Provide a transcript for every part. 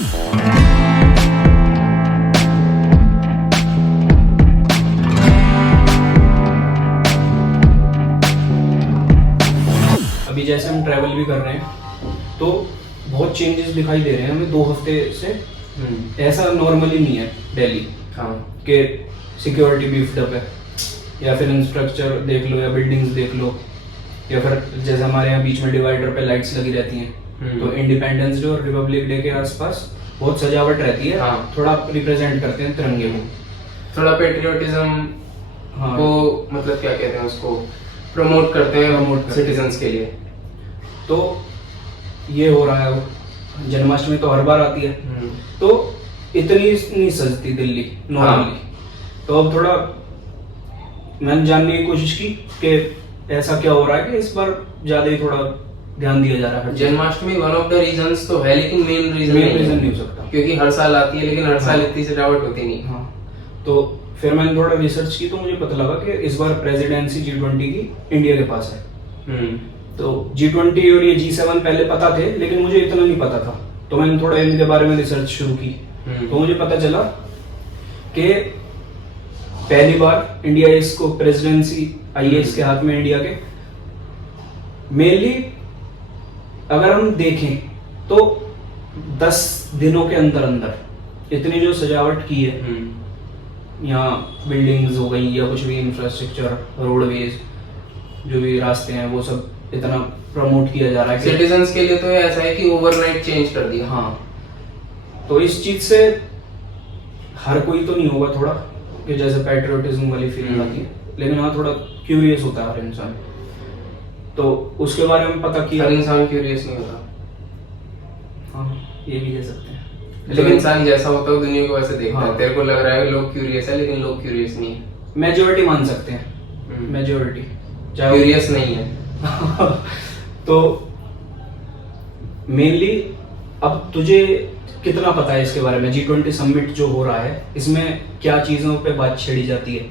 अभी जैसे हम ट्रैवल भी कर रहे हैं तो बहुत चेंजेस दिखाई दे रहे हैं हमें 2 हफ्ते से। ऐसा नॉर्मली नहीं है दिल्ली के सिक्योरिटी बीफ्ड अप है, या फिर इंफ्रास्ट्रक्चर देख लो, या बिल्डिंग्स देख लो, या फिर जैसे हमारे यहाँ बीच में डिवाइडर पे लाइट्स लगी रहती हैं, तो इंडिपेंडेंस डे और रिपब्लिक डे के आसपास बहुत सजावट रहती है। थोड़ा रिप्रेजेंट करते हैं तिरंगे को, थोड़ा पेट्रियोटिज्म को मतलब क्या कहते हैं उसको प्रमोट करते हैं सिटीजन्स के लिए। तो ये हो रहा है। जन्माष्टमी तो हर बार आती है, तो इतनी नहीं सजती दिल्ली नॉर्मली। तो अब थोड़ा मैंने जानने की कोशिश की कि ऐसा क्या हो रहा है कि इस बार ज्यादा ही थोड़ा ध्यान दिया जा रहा है। Janmashtami one of the reasons तो है, लेकिन मेन रीजन नहीं हो सकता, क्योंकि हर साल आती है लेकिन हर साल इतनी सजावट होती नहीं। हाँ, तो फिर मैंने थोड़ा रिसर्च की तो मुझे पता लगा कि इस बार प्रेसिडेंसी G20 की इंडिया के पास है। तो G20 और ये G7 पहले पता थे, लेकिन मुझे इतना नहीं पता था। तो मैंने थोड़ा इनके बारे में रिसर्च शुरू की, तो मुझे पता चला कि पहली बार इंडिया इसको प्रेसिडेंसी आई है इसके हाथ में इंडिया के। मेनली अगर हम देखें तो 10 दिनों के अंदर अंदर इतनी जो सजावट की है, यहाँ बिल्डिंग्स हो गई या कुछ भी इंफ्रास्ट्रक्चर, रोडवेज, जो भी रास्ते हैं, वो सब इतना प्रमोट किया जा रहा है सिटीजन्स के लिए। तो ऐसा है कि ओवरनाइट चेंज कर दिया। हाँ, तो इस चीज से हर कोई तो नहीं होगा थोड़ा कि जैसे पैट्रियोटिज्म वाली फीलिंग आती है, लेकिन हाँ थोड़ा क्यूरियस होता है हर इंसान। तो उसके बारे में पता किया। हर इंसान क्यूरियस नहीं होता। हाँ, ये भी कह सकते हैं। लेकिन इंसान जैसा होता है दुनिया को वैसे देखता है। तेरे को लग रहा है लोग क्यूरियस है, लेकिन लोग क्यूरियस नहीं है। मेजॉरिटी मान सकते हैं, मेजॉरिटी क्यूरियस नहीं है। तो मेनली अब तुझे कितना पता है इसके बारे में? G20 समिट जो हो रहा है, इसमें क्या चीजों पे बात छेड़ी जाती है?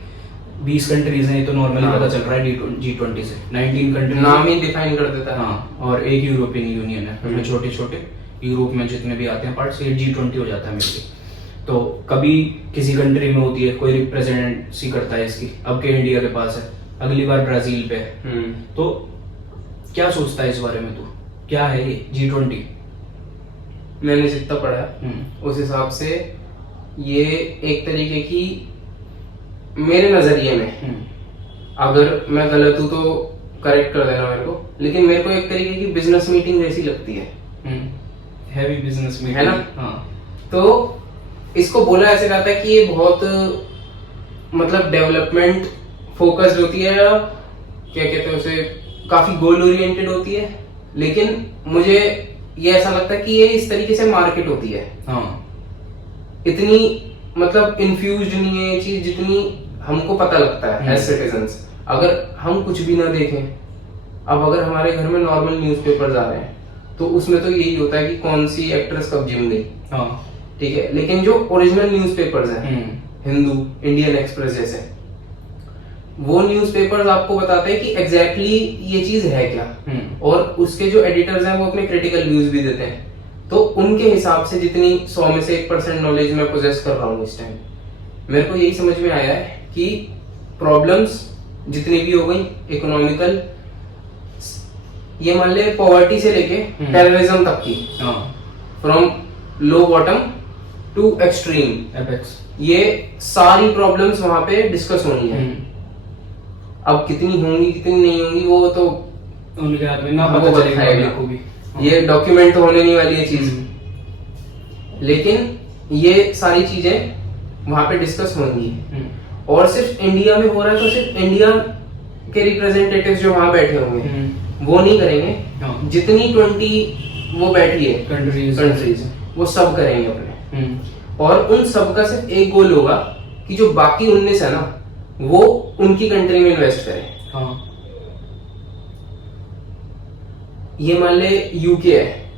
20 कंट्रीज हैं, ये तो नॉर्मली पता चल रहा है G20 से। 19 कंट्रीज नाम ही डिफाइन कर देता है। हाँ, और एक यूरोपियन यूनियन है, उसमें छोटे छोटे यूरोप में जितने भी आते हैं पार्ट्स, ये G20 हो जाता है मेनली। तो कभी किसी कंट्री में होती है, कोई रिप्रेजेंटेंसी करता है इसकी। अब के इंडिया के पास है, अगली बार ब्राजील पे है। तो क्या सोचता है इस बारे में तू? क्या है ये G20? मैंने जितना पढ़ा उस हिसाब से ये एक तरीके की, मेरे नजरिए में, अगर मैं गलत हूं तो करेक्ट कर देना मेरे को, लेकिन मेरे को एक तरीके की बिजनेस मीटिंग जैसी लगती है। हैवी बिजनेस मीटिंग है ना? हाँ। तो इसको बोला ऐसे जाता है कि ये बहुत मतलब डेवलपमेंट फोकस्ड होती है, या क्या कहते हैं उसे, काफी गोल ओरिएंटेड होती है। लेकिन मुझे ये ऐसा लगता है कि ये इस तरीके से मार्केट होती है। हाँ, इतनी मतलब इन्फ्यूज्ड नहीं है ये चीज जितनी हमको पता लगता है एज सिटीजन्स। अगर हम कुछ भी ना देखें, अब अगर हमारे घर में नॉर्मल न्यूज़पेपर्स आ रहे हैं तो उसमें तो यही होता है कि कौन सी एक्ट्रेस कब जिम गई। हाँ, ठीक है, लेकिन जो ओरिजिनल न्यूज़पेपर्स हैं, हिंदू, इंडियन एक्सप्रेस जैसे, वो न्यूज़पेपर्स आपको बताते हैं कि एग्जैक्टली ये चीज है क्या, और उसके जो एडिटर्स हैं वो अपने क्रिटिकल व्यूज भी देते हैं। तो उनके हिसाब से जितनी 100 में से 1% नॉलेज मैं पोजेस कर रहा हूँ इस टाइम, मेरे को यही समझ में आया है कि प्रॉब्लम्स जितनी भी हो गई इकोनॉमिकल, ये मान ले पॉवर्टी से लेके टेररिज्म तक की, from low bottom to extreme apex, ये सारी प्रॉब्लम्स वहां पे डिस्कस होनी है। अब कितनी होंगी कितनी नहीं होंगी वो तो उनके हाथ में ना पता चलेगा को भी। ये डॉक्यूमेंट तो होने नहीं वाली है चीज, लेकिन ये सारी चीजें वहां पे डिस्कस होंगी। और सिर्फ इंडिया में हो रहा है तो सिर्फ इंडिया के रिप्रेजेंटेटिव्स जो वहां बैठे होंगे वो नहीं करेंगे, जितनी 20 वो बैठी है कंट्रीज वो सब करेंगे अपने। और उन सब का सिर्फ एक गोल होगा कि जो बाकी 19 है ना वो उनकी कंट्री में इन्वेस्ट करें। ये मान ले यूके है,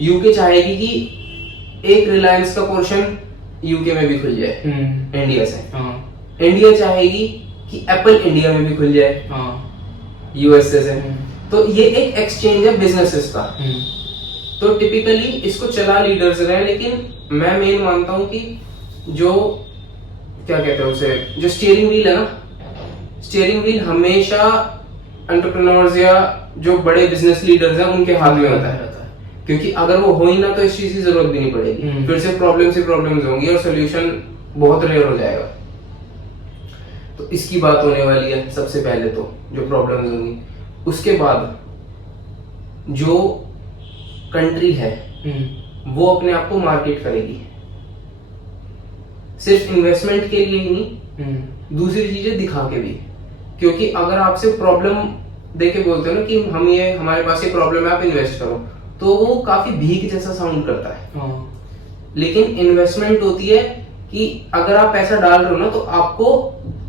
यूके चाहेगी कि एक रिलायंस का पोर्शन यूके में भी खुल जाए इंडिया से। इंडिया चाहेगी कि एप्पल इंडिया में भी खुल जाए यूएसए से। तो ये एक एक्सचेंज है बिजनेसेस का। तो टिपिकली इसको चला लीडर्स रहे हैं, लेकिन मैं मेन मानता हूं कि जो क्या कहते हैं उसे, जो स्टीयरिंग व्हील है ना, स्टीयरिंग व्हील हमेशा एंटरप्रेन्योर्स या जो बड़े बिजनेस लीडर्स हैं उनके हाथ में होता है, क्योंकि अगर वो हो ही ना तो इस चीज की जरूरत भी नहीं पड़ेगी, फिर से प्रॉब्लम्स होंगी और सोल्यूशन बहुत रेयर हो जाएगा। तो इसकी बात होने वाली है सबसे पहले तो, जो प्रॉब्लम्स होंगी। उसके बाद जो कंट्री है वो अपने आप को मार्केट करेगी, सिर्फ इन्वेस्टमेंट के लिए ही नहीं, दूसरी चीजें दिखा के भी। क्योंकि अगर आपसे प्रॉब्लम देके बोलते हो ना कि हम ये, हमारे पास ये प्रॉब्लम है, आप इन्वेस्ट करो, तो वो काफी भीख जैसा साउंड करता है। लेकिन इन्वेस्टमेंट होती है कि अगर आप पैसा डाल रहे हो ना, तो आपको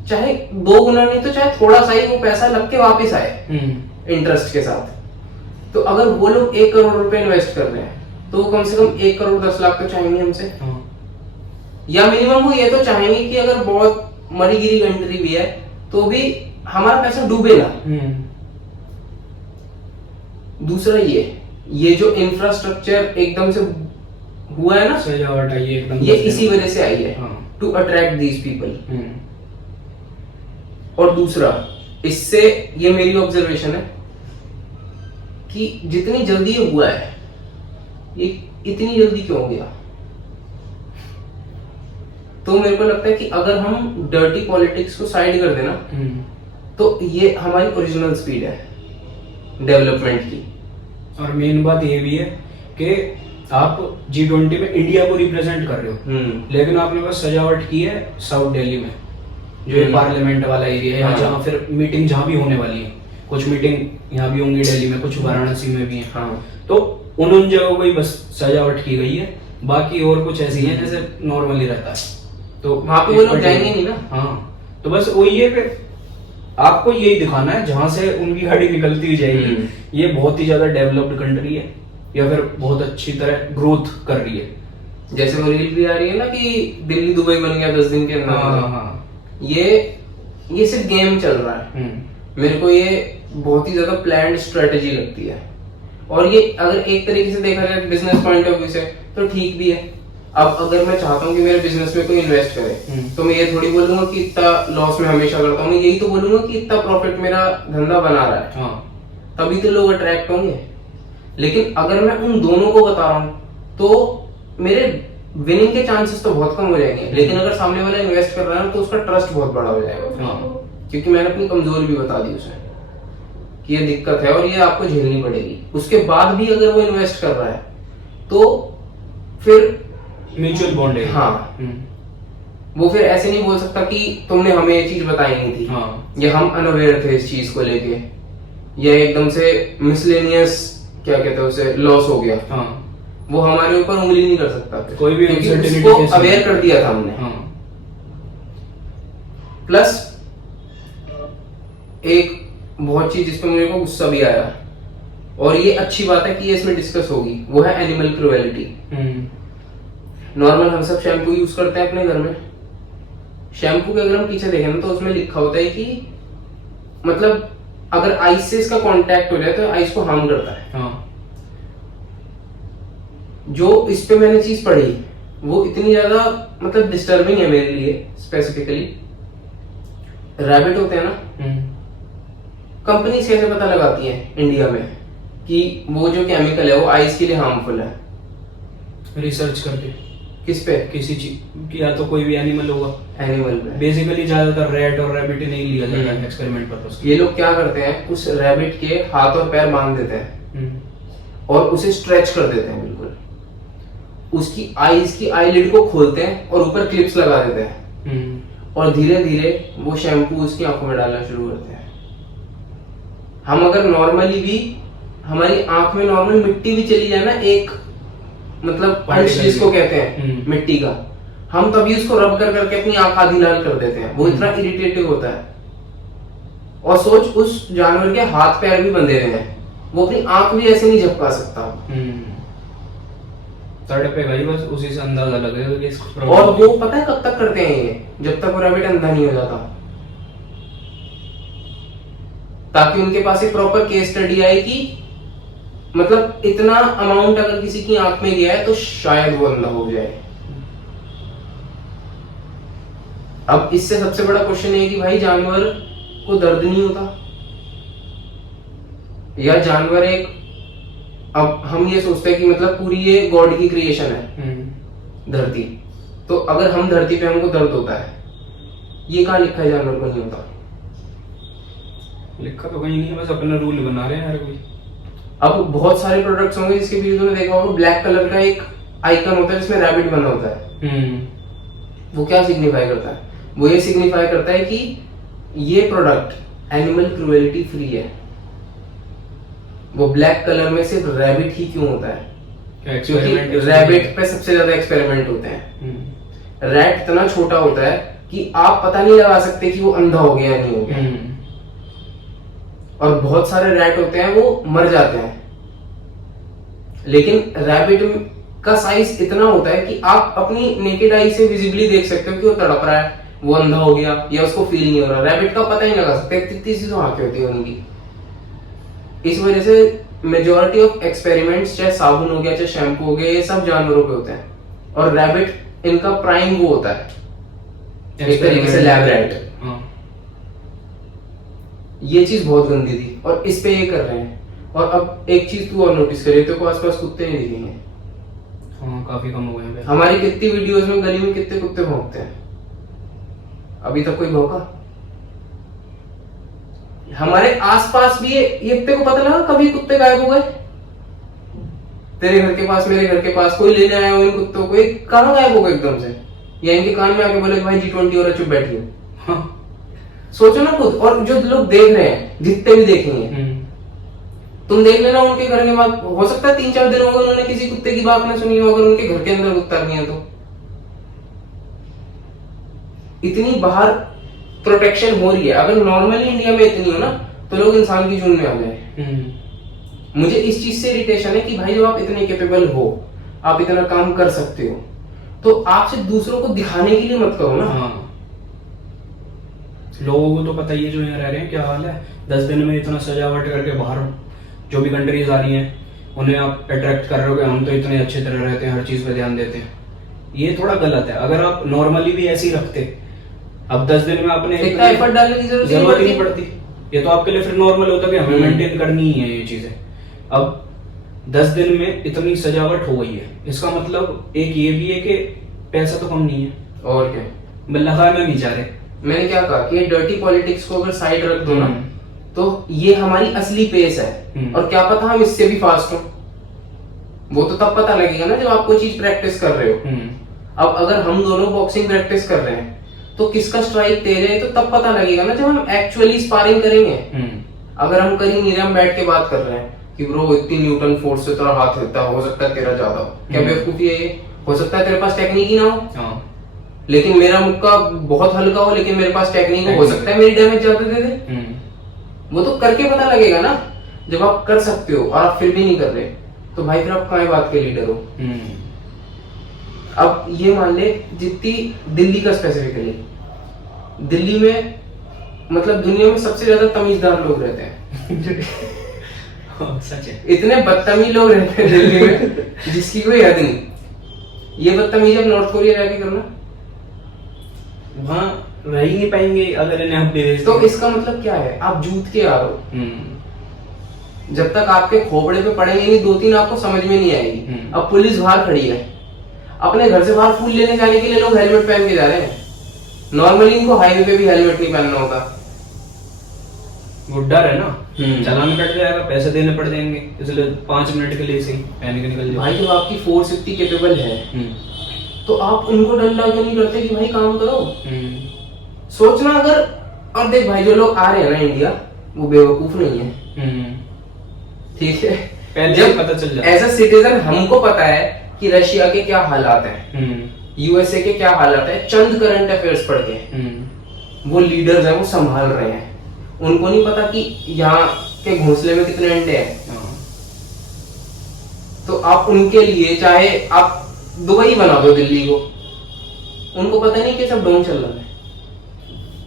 चाहे 2 गुना नहीं तो चाहे थोड़ा सा ही वो पैसा लग के वापिस आए इंटरेस्ट के साथ। तो अगर वो लोग 1 करोड़ रुपए इन्वेस्ट कर रहे हैं तो वो कम से कम 1 करोड़ 10 लाख तो चाहेंगे हमसे, या मिनिमम वो ये तो चाहेंगे कि अगर बहुत मरी गिरी कंट्री भी है तो भी हमारा पैसा डूबे ना। दूसरा ये जो इंफ्रास्ट्रक्चर एकदम से हुआ है ना, सजावट आई है एकदम, ये इसी वजह से आई है, टू अट्रैक्ट दीज पीपल। और दूसरा, इससे ये मेरी ऑब्जर्वेशन है कि जितनी जल्दी ये हुआ है, ये इतनी जल्दी क्यों हो गया? तो मेरे को लगता है कि अगर हम डर्टी पॉलिटिक्स को साइड कर देना, तो ये हमारी ओरिजिनल स्पीड है डेवलपमेंट की। और मेन बात ये भी है कि आप G20 में इंडिया को रिप्रेजेंट कर रहे हो, लेकिन आपने बस सजावट की है साउथ दिल्ली में, जो ये पार्लियामेंट वाला एरिया है, जहाँ फिर मीटिंग जहाँ भी होने वाली है, कुछ मीटिंग यहाँ भी होंगी दिल्ली में, कुछ वाराणसी में भी है, तो उन जगहों को ही बस सजावट की गई है, बाकी और कुछ ऐसी है जैसे नॉर्मली रहता है, तो वहां पे वो लोग जाएंगे नहीं ना। हाँ, तो बस वही है कि आपको यही दिखाना है जहां से उनकी गाड़ी निकलती हुई जाएगी, ये बहुत ही ज्यादा डेवलप्ड कंट्री है या फिर बहुत अच्छी तरह ग्रोथ कर रही है। जैसे वो रील भी आ रही है ना कि दिल्ली दुबई बन गया 10 दिन के अंदर। ये सिर्फ गेम चल रहा है। मेरे को ये बहुत ही ज्यादा प्लान्ड स्ट्रेटेजी लगती है, और ये अगर एक तरीके से देखा जाए बिजनेस पॉइंट ऑफ व्यू से तो ठीक भी है। अब अगर मैं चाहता हूँ कि मेरे बिजनेस में कोई इन्वेस्ट करे, तो मैं ये थोड़ी बोलूंगा कि इतना लॉस में हमेशा करता हूँ, मैं यही तो बोलूंगा कि इतना प्रॉफिट मेरा धंधा बना रहा है, तभी तो लोग अट्रैक्ट होंगे। लेकिन अगर मैं उन दोनों को बता रहा हूँ तो मेरे विनिंग के चांसेस तो बहुत कम हो जाएंगे, लेकिन अगर सामने वाला इन्वेस्ट कर रहा है तो उसका ट्रस्ट बहुत बड़ा हो जाएगा, क्योंकि मैंने अपनी कमजोरी भी बता दी उसे कि ये दिक्कत है और ये आपको झेलनी पड़ेगी। उसके बाद भी अगर वो इन्वेस्ट कर रहा है तो फिर म्यूचुअल बॉन्ड है। हाँ, वो फिर ऐसे नहीं बोल सकता कि तुमने हमें ये चीज बताई नहीं थी, या हम अनअवेयर थे इस चीज को लेके, या एकदम से मिसलेनियस क्या कहते हैं उसे, लॉस हो गया। वो हमारे ऊपर उंगली नहीं कर सकता कोई भी, क्योंकि उसको अवेयर कर दिया था हमने। प्लस एक बहुत चीज जिसपे मेरे को गुस्सा भी आया, और ये अच्छी बात है कि ये इसमें डिस्कस होगी, वो है एनिमल क्रूएलिटी। नॉर्मल हम सब शैम्पू यूज करते हैं अपने घर में। शैम्पू के अगर हम पीछे देखें तो उसमें लिखा होता है कि मतलब अगर आइस से इसका कांटेक्ट हो जाए तो आइस को हार्म करता है। जो इस पे मैंने चीज पढ़ी वो इतनी ज्यादा मतलब डिस्टर्बिंग है मेरे लिए। स्पेसिफिकली रैबिट होते हैं ना, कंपनीज कैसे पता लगाती है इंडिया में कि वो जो केमिकल है वो आइस के लिए हार्मफुल है? रिसर्च करके। किस पे? किसी चीज, या तो कोई भी एनिमल होगा, एनिमल पे। बेसिकली ज्यादातर रैट और रैबिट ही नहीं लिया जाता है एक्सपेरिमेंट पर्पस। ये लोग क्या करते हैं, उस रैबिट के हाथ और पैर बांध देते हैं और उसे स्ट्रेच कर देते हैं बिल्कुल, उसकी आईज की आईलिड को खोलते हैं और ऊपर क्लिप्स लगा देते हैं, और धीरे धीरे वो शैम्पू उसकी आंखों में डालना शुरू करते हैं। हम अगर नॉर्मली भी, हमारी आंख में नॉर्मल मिट्टी भी चली जाए ना, एक मतलब पंच जिसको कहते हैं मिट्टी का, हम तभी उसको रब कर करके अपनी आंख आधी लाल कर देते हैं। वो इतना इरिटेटिव होता है। और सोच, उस जानवर के हाथ पैर भी बंधे हुए हैं, वो अपनी आंख भी ऐसे नहीं झपका सकता। तड़पे भाई, बस उसी से अंदाजा लगेगा कि इसको। और वो पता है कब तक करते हैं ये? जब तक वो रैबिट अंधा नहीं हो जाता, ताकि उनके पास एक प्रॉपर केस स्टडी आए कि मतलब इतना अमाउंट अगर किसी की आंख में गया है तो शायद वो अंधा हो जाए। अब इससे सबसे बड़ा क्वेश्चन है कि भाई जानवर को दर्द नहीं होता, या जानवर एक, अब हम ये सोचते हैं कि मतलब पूरी ये गॉड की क्रिएशन है धरती, तो अगर हम धरती पे हमको दर्द होता है, ये कहाँ लिखा है जानवर को नहीं होता? लिखा तो कहीं नहीं है, बस अपना रूल बना रहे हैं हर कोई। अब बहुत सारे प्रोडक्ट्स होंगे जिसके बीच में देखा होगा ब्लैक कलर का एक आइकन होता है जिसमें रैबिट बना होता है। वो क्या सिग्निफाई करता है? वो ये सिग्निफाई करता है कि ये प्रोडक्ट एनिमल क्रूएल्टी फ्री है। वो ब्लैक कलर में सिर्फ रैबिट ही क्यों होता है? क्योंकि रैबिट पे सबसे ज्यादा एक्सपेरिमेंट होते हैं। रैट इतना छोटा होता है कि आप पता नहीं लगा सकते कि वो अंधा हो गया या नहीं हो गया। और बहुत सारे रैट होते हैं वो मर जाते हैं, लेकिन रैबिट का साइज इतना होता है कि आप अपनी नेकेड आई से विजिबली देख सकते हो कि वो तड़प रहा है, वो अंधा हो गया या उसको फील नहीं हो रहा। रैबिट का पता ही लगा सकते, इतनी सी तो आंखें होती है उनकी। इस वजह से मेजॉरिटी ऑफ एक्सपेरिमेंट्स, चाहे साबुन हो गया चाहे शैम्पू हो गया, ये सब जानवरों पे होते हैं। और रैबिट इनका प्राइम वो होता है, एक तरीके से लैब रैट। ये चीज बहुत गंदी थी और इस पे ये कर रहे हैं। और अब एक चीज तू और नोटिस करिए, तो आसपास कुत्ते नहीं दिखेंगे। हाँ, काफी कम हो गए हैं। हमारी कितनी वीडियोस में गली में कितने कुत्ते भौंकते हैं, अभी तक कोई भौंका? हमारे आसपास भी ये तेरे को पता लगा कभी कुत्ते गायब हो गए? तेरे घर के पास, मेरे घर के पास कोई लेने आया हो इन कुत्तों को, एक कहाँ गायब हो गए एकदम से? या इनके कान में आके बोले भाई G20 हो रहा, चुप बैठिए। हाँ, सोचो ना खुद। और जो लोग देख रहे हैं, जितने भी देखेंगे, तुम देख लेना उनके घर के बाद, हो सकता है 3-4 दिन हो गए उन्होंने किसी कुत्ते की बात ना सुनी हो, अगर उनके घर के अंदर कुत्ता नहीं है तो। इतनी बाहर प्रोटेक्शन हो रही है, अगर नॉर्मली इंडिया में इतनी हो ना तो लोग इंसान की जून में आ जाए। मुझे इस चीज से इरिटेशन है कि भाई जब आप इतने कैपेबल हो, आप इतना काम कर सकते हो, तो आप सिर्फ दूसरों को दिखाने के लिए मत करो ना। हाँ। लोगों को तो पता ही है जो यहाँ रह रहे हैं क्या हाल है। 10 दिन में इतना सजावट करके बाहर जो भी कंट्रीज आ रही हैं उन्हें आप अट्रैक्ट कर रहे हो कि हम तो इतने अच्छे तरह रहते हैं, हर चीज पे ध्यान देते हैं। ये थोड़ा गलत है। अगर आप नॉर्मली भी ऐसे ही रखते, अब 10 दिन में आपने इतना एफर्ट डालने की जरूरत ही नहीं पड़ती। ये तो आपके लिए फिर नॉर्मल होता कि हमें मेंटेन करनी ही है ये चीजें। अब 10 दिन में इतनी सजावट हो गई है, इसका मतलब एक ये भी है कि पैसा तो कम नहीं है। और क्या, लगाना नहीं चाह रहे। मैंने क्या कहा कि डर्टी पॉलिटिक्स को अगर साइड रख दो ना, तो ये हमारी असली पेस है। और क्या पता हम इससे भी फास्ट हो, वो तो तब पता लगेगा ना जब आप कोई चीज प्रैक्टिस कर रहे हो। अब अगर हम दोनों बॉक्सिंग प्रैक्टिस कर रहे हैं तो किसका स्ट्राइक तेज है तो तब पता लगेगा ना जब हम एक्चुअली स्पारिंग करेंगे। अगर हम कर ही नहीं रहे, हम बैठ के बात कर रहे हैं कि ब्रो इतनी न्यूटन फोर्स से तेरा हाथ हिलता है, हो सकता है तेरा ज्यादा हो, क्या बेवकूफी है ये? हो सकता है तेरे पास टेक्निक ही ना हो, लेकिन मेरा मुक्का बहुत हल्का हो, लेकिन मेरे पास टेक्निक हो सकता है मेरी डैमेज ज्यादा दे दे। वो तो करके पता लगेगा ना। जब आप कर सकते हो और आप फिर भी नहीं कर रहे, तो भाई फिर आप कहाँ बात के लीडर हो? अब ये मान ले, जितनी दिल्ली का स्पेसिफिकली, दिल्ली में मतलब दुनिया में सबसे ज्यादा तमीजदार लोग रहते हैं। सच है, इतने बदतमीज लोग रहते हैं दिल्ली में जिसकी कोई हद नहीं। ये बदतमीजी अब नॉर्थ कोरिया जाके करना, वहां रह ही नहीं पाएंगे अगर इन्हें हम भेज। तो इसका मतलब क्या है? आप जूत के आ रहे हो। जब तक आपके खोपड़े पे पड़ेंगे नहीं 2-3 आपको समझ में नहीं आएगी। अब पुलिस बाहर खड़ी है, अपने घर से बाहर फूल लेने जाने के लिए लोग हेलमेट पहन के जा रहे हैं। नॉर्मली इनको हाईवे पे भी हेलमेट नहीं पहनना होता। वो डर है ना, चालान कट जाएगा, पैसे देने पड़ जाएंगे, इसलिए 5 मिनट के लिए सही पहन के निकल जाओ। भाई जब आपकी फोर्स इतनी कैपेबल है तो आप उनको डंडा क्यों नहीं करते कि भाई काम करो? सोचना अगर, और देख भाई जो लोग आ रहे हैं ना इंडिया, वो बेवकूफ नहीं है, ठीक है? पहले पता चल जाता है। एज अ सिटीजन हमको पता है कि रशिया के क्या हालात हैं, यूएसए के क्या हालात है, चंद करंट अफेयर्स पढ़ के वो लीडर्स हैं, वो संभाल रहे हैं। उनको नहीं पता कि यहाँ के घोंसले में कितने अंडे हैं। तो आप उनके लिए चाहे आप दुबई बना दो दिल्ली को, उनको पता नहीं कि सब डोम चल रहा है।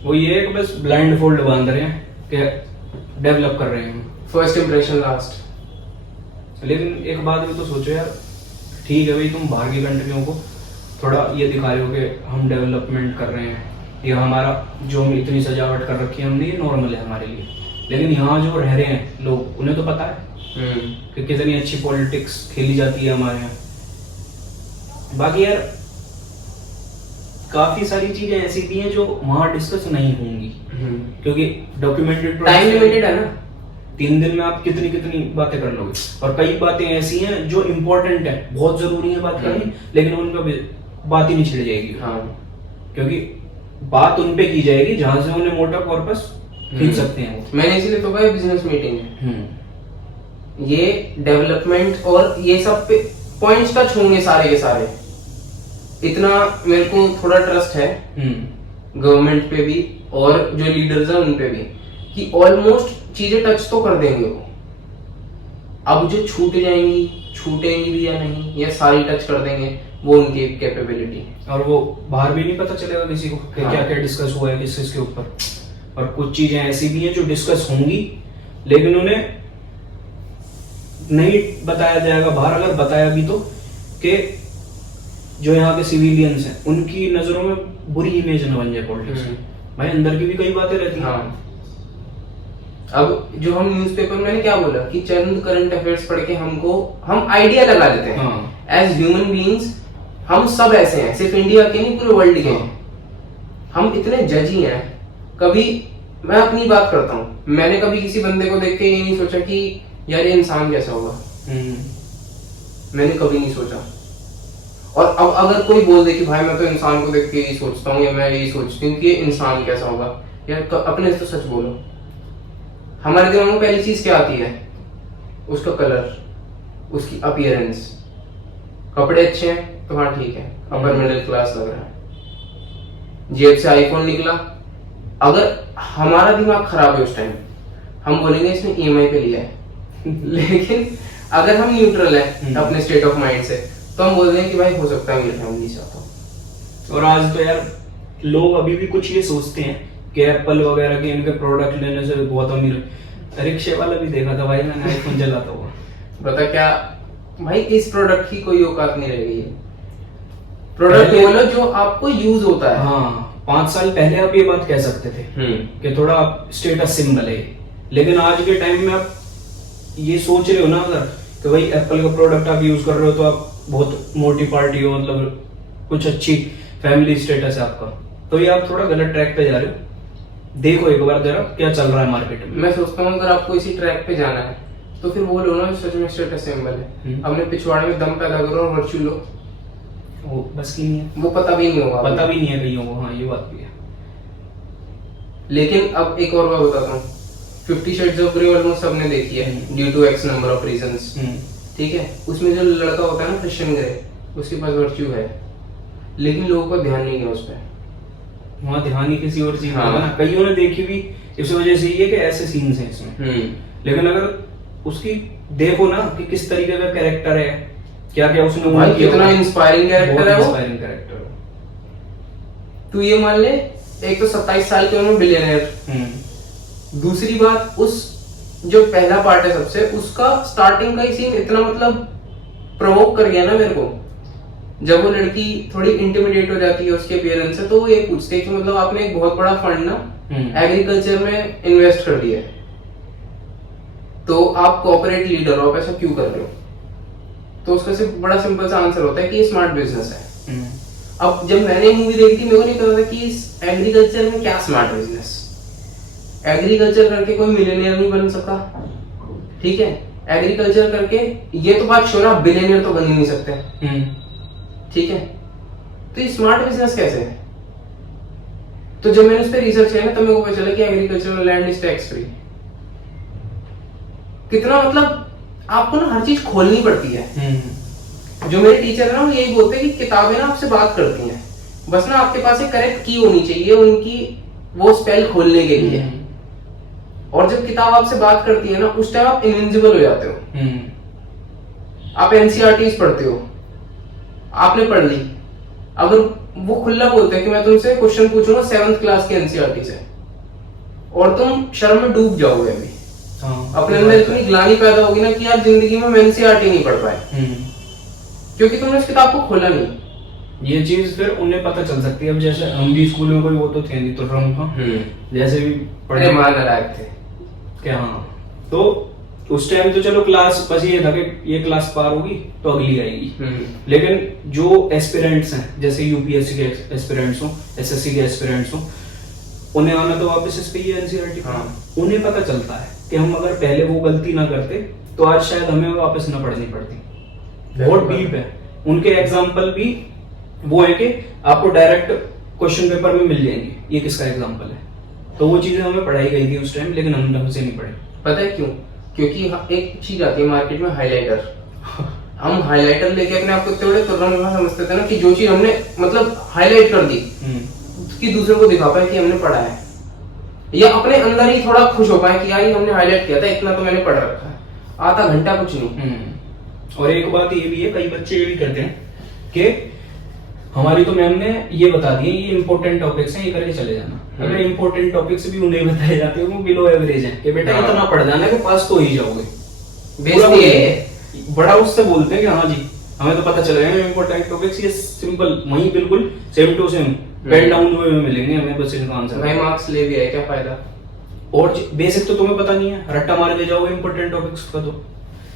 वो ये कि बस ब्लाइंड फोल्ड बांध रहे हैं कि डेवलप कर रहे हैं। First impression last. लेकिन एक बात भी तो सोचो यार, ठीक है भाई तुम बाहर की कंट्रियों को थोड़ा ये दिखा रहे हो कि हम डेवलपमेंट कर रहे हैं, या हमारा जो हम इतनी सजावट कर रखी है हमने ये नॉर्मल है हमारे लिए, लेकिन यहाँ जो रह रहे हैं लोग उन्हें तो पता है कि कितनी अच्छी पॉलिटिक्स खेली जाती है हमारे यहाँ। बाकी यार काफी सारी चीजें ऐसी भी हैं जो वहाँ डिस्कस नहीं होंगी, क्योंकि डॉक्यूमेंटेड टाइम लिमिटेड है ना, 3 दिन में आप कितनी कितनी बातें कर लोगे, और कई बातें ऐसी हैं जो इम्पोर्टेंट है, बहुत जरूरी है बात करनी, लेकिन उनका बात ही नहीं छिड़ जाएगी। हाँ। क्योंकि बात उन पे की जाएगी जहां से उन्हें मोटा कॉर्पस खींच सकते हैं वो। मैंने इसीलिए तो कहा बिजनेस मीटिंग है, ये डेवलपमेंट और ये सब पे पॉइंट्स टच होंगे सारे के सारे। इतना मेरे को थोड़ा ट्रस्ट है गवर्नमेंट पे भी और जो लीडर्स हैं उन पे भी, कि ऑलमोस्ट चीजें टच तो कर देंगे वो। अब जो छूटेंगी भी या नहीं, या सारी टच कर देंगे, वो उनकी कैपेबिलिटी। और वो बाहर भी नहीं पता चलेगा किसी को कि क्या क्या डिस्कस हुआ है किस के ऊपर। और कुछ चीजें ऐसी भी हैं जो डिस्कस होंगी लेकिन उन्हें नहीं बताया जाएगा बाहर, अगर बताया भी तो कि जो यहाँ के सिविलियंस हैं उनकी नजरों में बुरी इमेज न बन जाए पॉलिटिक्स में। भाई अंदर की भी कई बातें रहती हैं। हाँ। अब जो हम न्यूज़पेपर मैंने क्या बोला कि चंद करंट अफेयर्स पढ़ के हम आइडिया लगा लेते हैं। एज ह्यूमन बीइंग्स हम सब ऐसे हैं, सिर्फ इंडिया के नहीं पूरे वर्ल्ड के। हम इतने जजी हैं। कभी मैं अपनी बात करता हूँ, मैंने कभी किसी बंदे को देख के ये नहीं सोचा कि यार ये इंसान कैसा होगा, मैंने कभी नहीं सोचा। और अब अगर कोई बोल दे कि भाई मैं तो इंसान को देख के यही सोचता हूँ या मैं यही सोचती हूँ कि ये इंसान कैसा होगा, यार अपने से तो सच बोलो। हमारे दिमाग में पहली चीज क्या आती है? उसका कलर, उसकी अपीयरेंस। कपड़े अच्छे हैं तो हाँ ठीक है, अपर मिडिल क्लास लग रहा है। जेब से आईफोन निकला, अगर हमारा दिमाग खराब है उस टाइम हम बोलेंगे इसने ईएमआई पे लिया है। लेकिन अगर हम न्यूट्रल है अपने स्टेट ऑफ माइंड से, तो हम बोल देंगे कि भाई हो सकता है मेरी फैमिली चाहता हूँ। और आज तो यार लोग अभी भी कुछ ये सोचते हैं कि एप्पल वगैरह के इनके प्रोडक्ट लेने से बहुत अमीर। रिक्शे वाला भी देखा था भाई मैंने, आईफोन चलाता हुआ। बता क्या भाई, इस प्रोडक्ट की कोई औकात नहीं रह गई है। प्रोडक्ट बोलो जो आपको यूज होता है। हाँ, 5 साल पहले आप ये बात कह सकते थे कि थोड़ा आप स्टेटस सिंबल है, लेकिन आज के टाइम में आप ये सोच रहे हो ना अगर कि भाई एप्पल का प्रोडक्ट आप यूज कर रहे हो तो आप बहुत मोटी पार्टी हो, मतलब कुछ अच्छी फैमिली स्टेटस है आपका, तो ये आप थोड़ा गलत ट्रैक पे जा रहे हो। देखो एक बार जरा क्या चल रहा है मार्केट में। मैं सोचता हूँ अगर आपको इसी ट्रैक पे जाना है तो फिर वो लो ना सच में स्टेटस सिंबल है। अपने पिछवाड़े में दम पैदा करो और वर्चू लो। वो बस की नहीं है, वो पता भी नहीं होगा, पता भी नहीं है कईयों को। हाँ ये बात भी है। लेकिन अब एक और बात बताता हूँ, 50 Shades of Grey ऑलमोस्ट सबने देखी है, due to X number of reasons. ठीक है, उसमें जो लड़का होता है ना क्रिश्चियन ग्रे, उसके पास वर्च्यू है, लेकिन लोगों को ध्यान नहीं है उस पर। वहाँ ध्यान ही किसी और चीज में होगा ना। कईयों ने देखी भी इस वजह से ये कि ऐसे सीन्स हैं इसमें। लेकिन अगर उसकी देखो ना कि किस तरीके का कैरेक्टर है, क्या क्या उसने भाई कितना इंस्पायरिंग कैरेक्टर है वो। इंस्पायरिंग कैरेक्टर है। तू ये मान ले, एक तो 27 साल के उम्र बिलियनर, दूसरी बात उस जो पहला पार्ट है सबसे, उसका स्टार्टिंग का ही सीन इतना मतलब प्रोवोक कर गया ना मेरे को। जब वो लड़की थोड़ी इंटिमिडेट हो जाती है उसके अपीयरेंस से, तो वो ये पूछते कि मतलब आपने एक बहुत बड़ा फंड ना एग्रीकल्चर में इन्वेस्ट कर दिया है, तो आप कॉर्पोरेट लीडर हो, आप ऐसा क्यों कर रहे हो? तो उसका सिर्फ बड़ा सिंपल सा आंसर होता है कि ये स्मार्ट बिजनेस है। अब जब मैंने मूवी देखी थी मेरे को नहीं पता था कि इस एग्रीकल्चर में क्या स्मार्ट बिजनेस। एग्रीकल्चर करके कोई मिलियनियर नहीं बन सकता, ठीक है? एग्रीकल्चर करके ये तो बात छोड़ा, बिलियनियर तो बन ही नहीं सकते, ठीक है? तो ये स्मार्ट बिजनेस कैसे है? तो जब मैंने उस पर रिसर्च किया ना, तब मेरे को पता चला कि agricultural land is tax free. कितना मतलब आपको ना हर चीज खोलनी पड़ती है। जो मेरे टीचर है ना, वो यही बोलते हैं कि किताबें ना आपसे बात करती हैं, बस ना आपके पास एक करेक्ट की होनी चाहिए उनकी वो स्पेल खोलने के लिए। और जब किताब आपसे बात करती है ना, उस टाइम आप इनविजिबल हो जाते हो। आप एनसीईआरटीज पढ़ते हो, आपने पढ़ ली, अगर वो खुला बोलते हैं कि मैं तुमसे क्वेश्चन पूछूंगा 7th क्लास के एनसीईआरटी से, और तुम शर्म में डूब जाओगे अभी, हाँ, अपने अंदर इतनी ग्लानि पैदा होगी ना कि यार जिंदगी में मैं एनसीईआरटी नहीं पढ़ पाए, क्योंकि तुमने उस किताब को खोला नहीं। ये चीज फिर उन्हें पता चल सकती है। अब जैसे हम भी स्कूल में कोई वो तो थे नहीं, तो जैसे भी पढ़े मान लायक थे क्या। हाँ, तो उस टाइम तो चलो क्लास बस ये था कि ये क्लास पार होगी तो अगली आएगी। लेकिन जो एस्पिरेंट्स हैं, जैसे यूपीएससी के एस्पिरेंट्स हो, एसएससी के एस्पिरेंट्स हो, उन्हें आना तो वापस इस पे ही एनसीईआरटी। उन्हें पता चलता है कि हम अगर पहले वो गलती ना करते तो आज शायद हमें वापस ना पढ़नी पड़ती। बहुत डीप है। उनके एग्जाम्पल भी वो है कि आपको डायरेक्ट क्वेश्चन पेपर में मिल जाएंगे ये किसका एग्जाम्पल है। तो वो चीजें हमें पढ़ाई गई थी उस टाइम, लेकिन हम ढंग से नहीं पढ़े। पता है क्यों? क्योंकि एक चीज आती है मार्केट में, हाइलाइटर। हम हाइलाइटर लेके अपने आप को इतने बड़े तुरंत समझते थे ना कि जो चीज हमने मतलब हाईलाइट कर दी कि दूसरों को दिखा पाए कि हमने पढ़ा है, या अपने अंदर ही थोड़ा खुश हो पाए कि यार हमने हाईलाइट किया था, इतना तो मैंने पढ़ रखा है, आधा घंटा कुछ नहीं। और एक बात ये भी है, कई बच्चे ये भी करते हैं कि हमारी तो मैम ने ये बता दिए ये इंपॉर्टेंट टॉपिक्स हैं, ये करके चले जाना। अगर इंपॉर्टेंट टॉपिक्स भी उन्हें बताए जाते हैं वो बिलो एवरेज है कि बेटा इतना पढ़ जाना कि पास तो ही जाओगे। बड़ा उससे बोलते हैं कि हाँ जी हमें तो पता चल गया इंपॉर्टेंट टॉपिक्स, ये सिंपल वही बिल्कुल same to same pen down way में मिलेंगे हमें, बस इनका आंसर। भाई मार्क्स ले भी है क्या फायदा? और बेसिक तो तुम्हें पता नहीं है, रट्टा मार के जाओगे इंपॉर्टेंट टॉपिक्स का। तो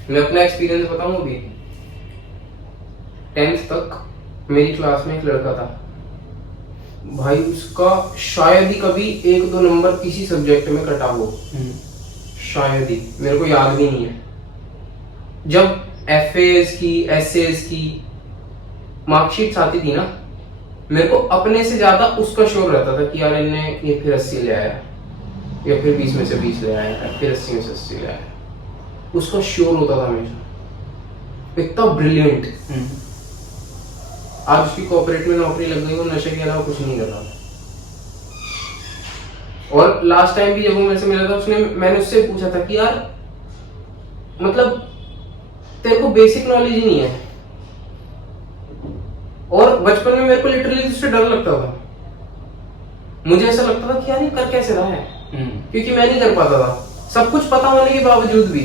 मैं अपना एक्सपीरियंस बताऊं, अभी 10th तक मेरी क्लास में एक लड़का था भाई, उसका शायद ही कभी 1-2 नंबर किसी सब्जेक्ट में कटा हो, शायद ही, मेरे को याद भी नहीं है। जब एफएस की एसएस की मार्कशीट्स आती थी ना, मेरे को अपने से ज्यादा उसका शौक रहता था कि यार इन्हें ये फिर 80 ले आया, या फिर 20 में से 20 ले आया, फिर 80 में से 80 ले आया। उसका शोर होता था हमेशा, इतना ब्रिलियंट। आज उसकी कॉर्पोरेट में नौकरी लग गई, वो नशे के अलावा कुछ नहीं कर रहा। और लास्ट टाइम भी जब वो मेरे से मिला था, मैंने उससे पूछा था कि यार मतलब तेरे को बेसिक नॉलेज ही नहीं है। और बचपन में मेरे को लिटरली उससे डर लगता था, मुझे ऐसा लगता था कि यार ये कर कैसे रहा है, क्योंकि मैं नहीं कर पाता था। सब कुछ पता होने के बावजूद भी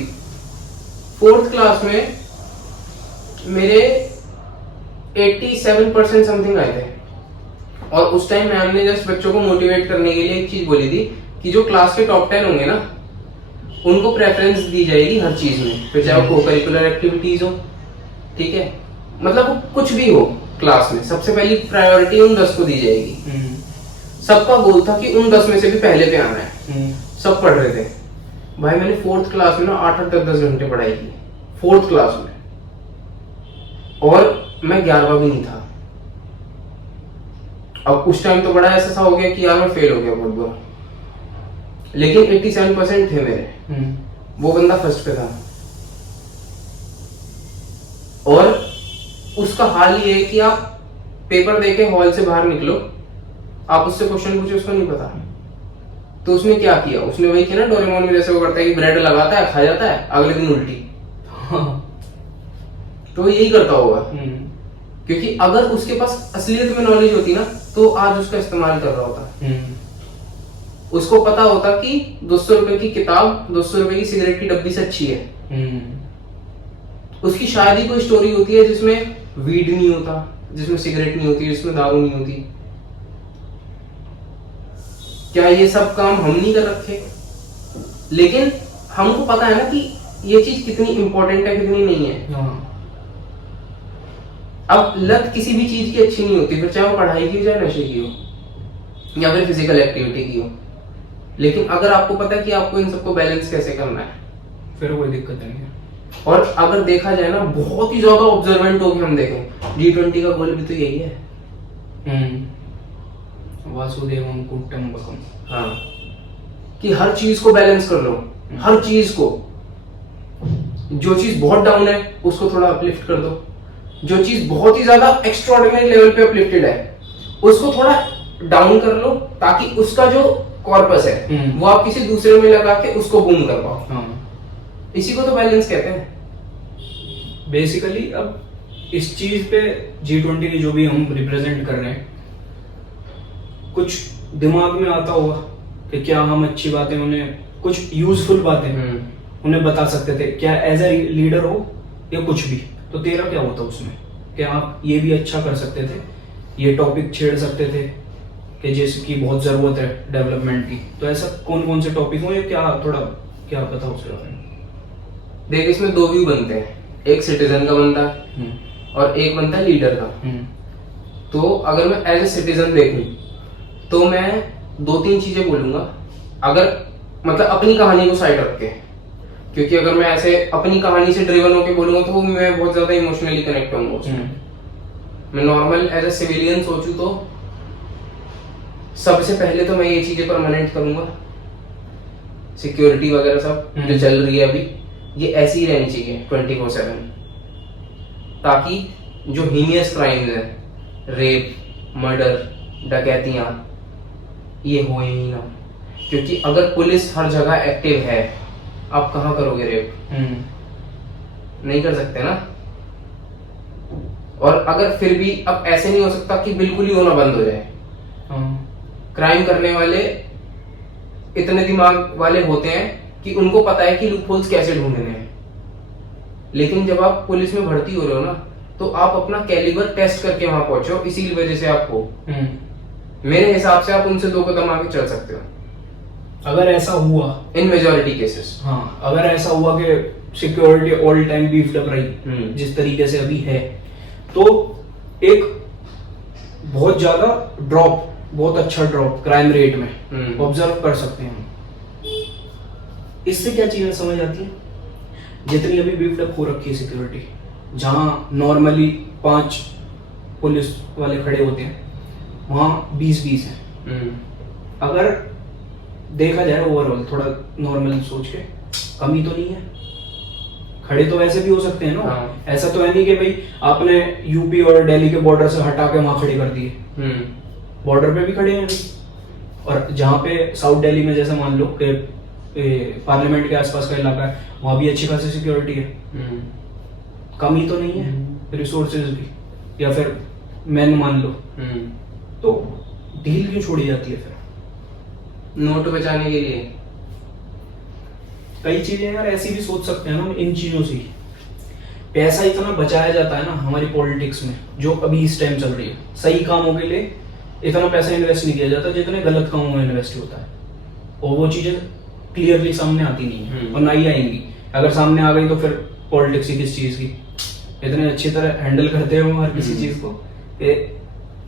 4th क्लास में मेरे 87% समथिंग आए थे। और उस टाइम मैम ने जस्ट बच्चों को मोटिवेट करने के लिए एक चीज बोली थी कि जो क्लास के टॉप 10 होंगे ना, उनको प्रेफरेंस दी जाएगी हर चीज में, फिर चाहे वो को करिकुलर एक्टिविटीज हो, ठीक है, मतलब वो कुछ भी हो क्लास में, सबसे पहली प्रायोरिटी उन 10 को दी जाएगी। सबका गोल था कि उन 10 में से भी पहले पे आना है। सब पढ़ रहे थे भाई। मैंने 4th क्लास में ना 8-8 10 घंटे पढ़ाई की 4th क्लास में, और मैं 11वां भी नहीं था। अब उस टाइम तो बड़ा ऐसा हो गया कि यार मैं फेल हो गया बहुत बुरा, लेकिन 87% थे मेरे। वो बंदा फर्स्ट पे था, और उसका हाल ये है कि आप पेपर देके हॉल से बाहर निकलो, आप उससे क्वेश्चन पूछो, उसको नहीं पता। तो उसने क्या किया, उसने वही किया ना डोरेमोन में, जैसे वो करता है कि ब्रेड लगाता है, खा जाता है, अगले दिन उल्टी। तो यही करता होगा, क्योंकि अगर उसके पास असलियत में नॉलेज होती ना, तो आज उसका इस्तेमाल कर रहा होता। उसको पता होता कि 200 रुपए की किताब 200 रुपए की सिगरेट की डब्बी से अच्छी है। उसकी शायद ही कोई स्टोरी होती है जिसमें वीड नहीं होता, जिसमें सिगरेट नहीं होती, जिसमें दारू नहीं होती। क्या ये सब काम हम नहीं कर रखे? लेकिन हमको पता है ना कि ये चीज कितनी इंपॉर्टेंट है, कितनी नहीं है। अब लत किसी भी चीज की अच्छी नहीं होती, फिर चाहे वो पढ़ाई की हो, चाहे नशे की हो, या फिर फिजिकल एक्टिविटी की हो। लेकिन अगर आपको पता है कि आपको इन सबको बैलेंस कैसे करना है, फिर कोई दिक्कत नहीं है। और अगर देखा जाए ना, बहुत ही ज्यादा ऑब्जर्वेंट हो के हम देखें, G20 का गोल भी तो यही है। वासुदेवम कुटुंबकम। हाँ, कि हर चीज को बैलेंस कर लो, हर चीज को। जो चीज बहुत डाउन है उसको थोड़ा अपलिफ्ट कर दो, जो चीज बहुत ही ज्यादा एक्स्ट्राऑर्डिनरी लेवल पे अपलिफ्टेड है उसको थोड़ा डाउन कर लो, ताकि उसका जो कॉर्पस है वो आप किसी दूसरे में लगा के उसको बूम कर पाओ। इसी को तो बैलेंस कहते हैं बेसिकली। अब इस चीज पे G20 की जो भी हम रिप्रेजेंट कर रहे हैं, कुछ दिमाग में आता होगा कि क्या हम अच्छी बातें उन्हें कुछ यूजफुल बातें उन्हें बता सकते थे, क्या एज ए लीडर हो या कुछ भी, तो तेरा क्या होता उसमें, क्या आप ये भी अच्छा कर सकते थे, ये टॉपिक छेड़ सकते थे कि जिसकी बहुत जरूरत है डेवलपमेंट की, तो ऐसा कौन कौन से टॉपिक हो, या क्या थोड़ा क्या पता उसके बारे में? देख, इसमें दो व्यू बनते हैं, एक सिटीजन का बनता है और एक बनता है लीडर का। तो अगर मैं एज ए सिटीजन देखूं तो मैं दो तीन चीजें बोलूंगा, अगर मतलब अपनी कहानी को साइड रख के, क्योंकि अगर मैं ऐसे अपनी कहानी से ड्रिवन होकर बोलूंगा तो मैं बहुत ज्यादा इमोशनली कनेक्ट होऊंगा उसमें। मैं नॉर्मल एज ए सिविलियन सोचूं तो सबसे पहले तो मैं ये चीजें परमानेंट करूंगा, सिक्योरिटी वगैरह सब जो चल रही है अभी ये ऐसी ही रहनी चाहिए 24/7, ताकि जो हीनियस क्राइम्स है, रेप, मर्डर, डकैतियां, ये हो ही ना। क्योंकि अगर पुलिस हर जगह एक्टिव है, आप कहाँ करोगे रेप? नहीं कर सकते ना। और अगर फिर भी अब ऐसे नहीं हो सकता कि बिल्कुल ही होना बंद हो जाए। क्राइम करने वाले इतने दिमाग वाले होते हैं कि उनको पता है कि लूपहोल्स कैसे ढूंढने हैं। लेकिन जब आप पुलिस में भर्ती हो रहे हो ना, तो आप अपना कैलिबर टेस्ट करके वहां पहुंचो, इसी वजह से आपको मेरे हिसाब से आप उनसे 2 कदम आगे चल सकते हो अगर ऐसा हुआ इन मेजॉरिटी केसेस। हाँ, अगर ऐसा हुआ कि security all time beefed up रही जिस तरीके से अभी है, तो एक बहुत ज्यादा ड्रॉप, बहुत अच्छा ड्रॉप क्राइम रेट में ऑब्जर्व कर सकते हैं हम। इससे क्या चीजें समझ आती है, जितनी अभी बीफ्ड अप हो रखी है सिक्योरिटी, जहां नॉर्मली 5 पुलिस वाले खड़े होते हैं वहां 20-20 है। अगर देखा जाए ओवरऑल थोड़ा नॉर्मल सोच के, कमी तो नहीं है, खड़े तो वैसे भी हो सकते हैं ना। हाँ। ऐसा तो है नहीं कि भाई आपने यूपी और दिल्ली के बॉर्डर से हटा के वहां खड़े कर दिए, बॉर्डर पे भी खड़े हैं अभी। और जहाँ पे साउथ दिल्ली में जैसे मान लो कि पार्लियामेंट के आसपास का इलाका है, वहां भी अच्छी खासी सिक्योरिटी है, कमी तो नहीं है रिसोर्सेज की, या फिर मैन मान लो, तो ढील क्यों छोड़ी जाती है फिर? नोट बचाने के लिए कई चीजें यार ऐसी भी सोच सकते हैं ना इन चीजों से। पैसा इतना बचाया जाता है ना हमारी पॉलिटिक्स में, जो अभी इस टाइम चल रही है, सही कामों के लिए इतना पैसा इन्वेस्ट नहीं किया जाता जितने गलत कामों में इन्वेस्ट होता है, और वो चीजें क्लियरली सामने आती नहीं है और ना ही आएंगी। अगर सामने आ गई तो फिर पॉलिटिक्स ही किस चीज की, इतने अच्छी तरह हैंडल करते हो हर किसी चीज को,